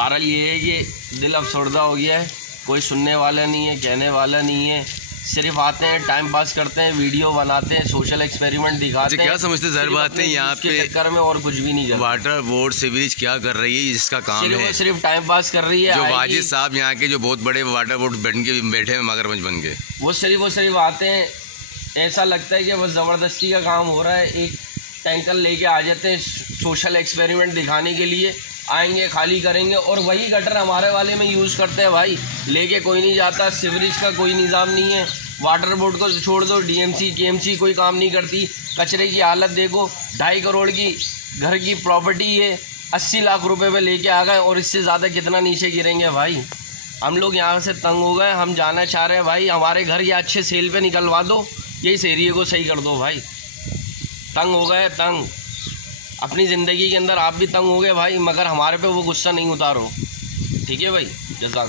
बहरहाल ये है कि दिल अफसरदा हो गया है, कोई सुनने वाला नहीं है, कहने वाला नहीं है, सिर्फ आते हैं, टाइम पास करते हैं, वीडियो बनाते हैं, सोशल एक्सपेरिमेंट दिखाते हैं। क्या समझते सर बात है यहाँ पे चक्कर में और कुछ भी नहीं चल। वाटर बोर्ड सीवरेज क्या कर रही है, जिसका काम है सिर्फ टाइम पास कर रही है। जो वाजिद साहब यहाँ के जो बहुत बड़े वाटर बोर्ड बन के बैठे हैं मगरमच्छ बन के, वो सिर्फ आते हैं, ऐसा लगता है कि बस ज़बरदस्ती का काम हो रहा है, एक टैंकर लेके आ जाते हैं सोशल एक्सपेरिमेंट दिखाने के लिए, आएंगे खाली करेंगे और वही गटर हमारे वाले में यूज़ करते हैं भाई, लेके कोई नहीं जाता। सीवरेज का कोई निज़ाम नहीं है, वाटर बोर्ड को छोड़ दो, डीएमसी केएमसी कोई काम नहीं करती। कचरे की हालत देखो, 2.5 करोड़ की घर की प्रॉपर्टी है, 80 लाख रुपए पे लेके आ गए और इससे ज़्यादा कितना नीचे गिरेंगे भाई। हम लोग यहाँ से तंग हो गए, हम जाना चाह रहे हैं भाई, हमारे घर या अच्छे सेल पे निकलवा दो, यही इस एरिए को सही कर दो भाई। तंग हो गए, तंग अपनी ज़िंदगी के अंदर आप भी तंग हो गए भाई, मगर हमारे पे वो गुस्सा नहीं उतारो, ठीक है भाई। जज़ाक।